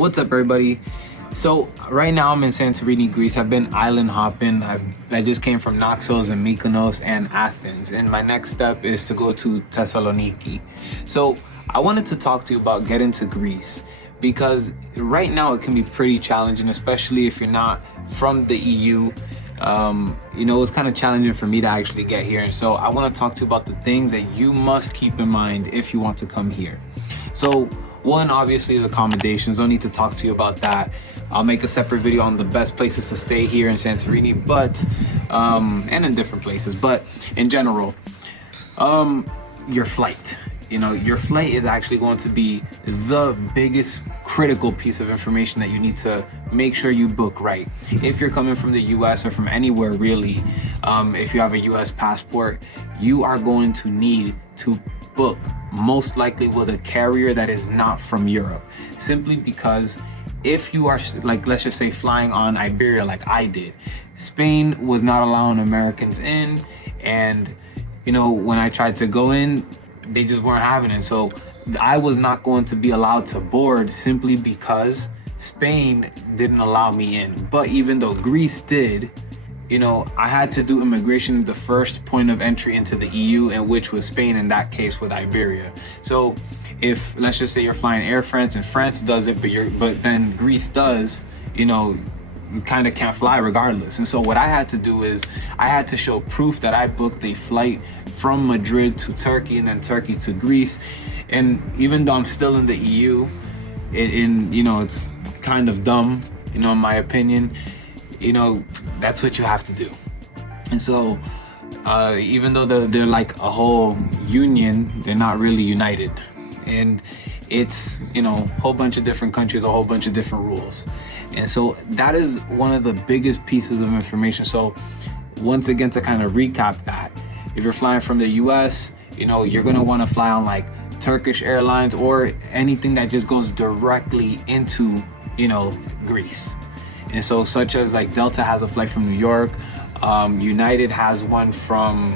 What's up, everybody? So right now I'm in Santorini, Greece. I've been island hopping. I just came from Naxos and Mykonos and Athens, and my next step is to go to Thessaloniki. So I wanted to talk to you about getting to Greece, because right now it can be pretty challenging, especially if you're not from the EU. It's kind of challenging for me to actually get here, and so I want to talk to you about the things that you must keep in mind if you want to come here. So one, obviously, is accommodations. Don't need to talk to you about that. I'll make a separate video on the best places to stay here in Santorini, but and in different places, but in general, your flight. Your flight is actually going to be the biggest critical piece of information that you need to make sure you book right. If you're coming from the US or from anywhere really, if you have a US passport, you are going to need to book most likely with a carrier that is not from Europe, simply because if you are, like, let's just say flying on Iberia like I did, Spain was not allowing Americans in, and when I tried to go in, they just weren't having it. So I was not going to be allowed to board simply because Spain didn't allow me in. But even though Greece did, I had to do immigration at the first point of entry into the EU, and which was Spain in that case with Iberia. So if, let's just say, you're flying Air France and France does it, but then Greece does, you kind of can't fly regardless. And so what I had to do is I had to show proof that I booked a flight from Madrid to Turkey and then Turkey to Greece. And even though I'm still in the EU, it's kind of dumb, in my opinion, that's what you have to do. And so even though they're like a whole union, they're not really united. And it's a whole bunch of different countries, a whole bunch of different rules. And so that is one of the biggest pieces of information. So once again, to kind of recap that, if you're flying from the US, you're going to want to fly on like Turkish Airlines or anything that just goes directly into Greece. And so such as like Delta has a flight from New York, United has one from,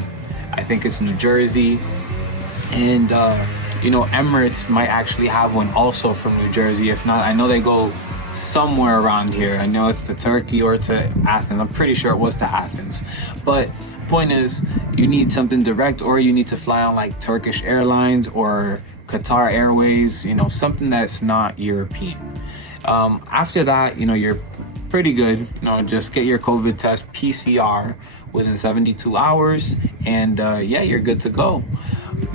I think it's New Jersey, and Emirates might actually have one also from New Jersey. If not, I know they go somewhere around here. I know it's to Turkey or to Athens. I'm pretty sure it was to Athens. But point is, you need something direct, or you need to fly on like Turkish Airlines or Qatar Airways, something that's not European. After that, you're pretty good. Just get your COVID test PCR within 72 hours, and you're good to go.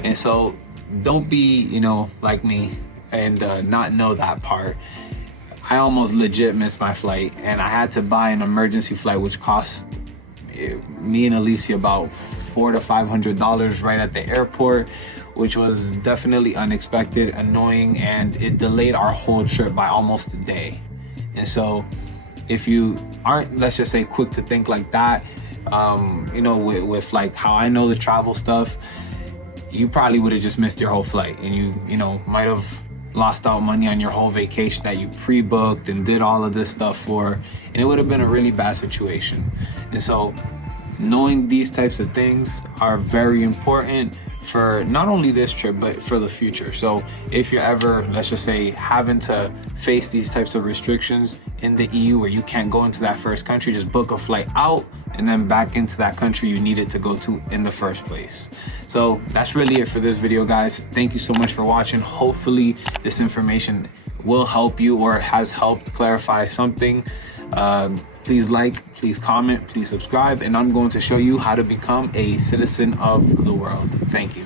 And so don't be like me and not know that part. I almost legit missed my flight, and I had to buy an emergency flight, which cost me and Alicia about $400 to $500 right at the airport, which was definitely unexpected, annoying, and it delayed our whole trip by almost a day. And so if you aren't, let's just say, quick to think like that, with like how I know the travel stuff, you probably would have just missed your whole flight, and you might have lost out money on your whole vacation that you pre-booked and did all of this stuff for, and it would have been a really bad situation. And so knowing these types of things are very important for not only this trip, but for the future. So if you're ever, let's just say, having to face these types of restrictions in the EU where you can't go into that first country, just book a flight out and then back into that country you needed to go to in the first place. So that's really it for this video, guys. Thank you so much for watching. Hopefully this information will help you or has helped clarify something. Please like, please comment, please subscribe, and I'm going to show you how to become a citizen of the world. Thank you.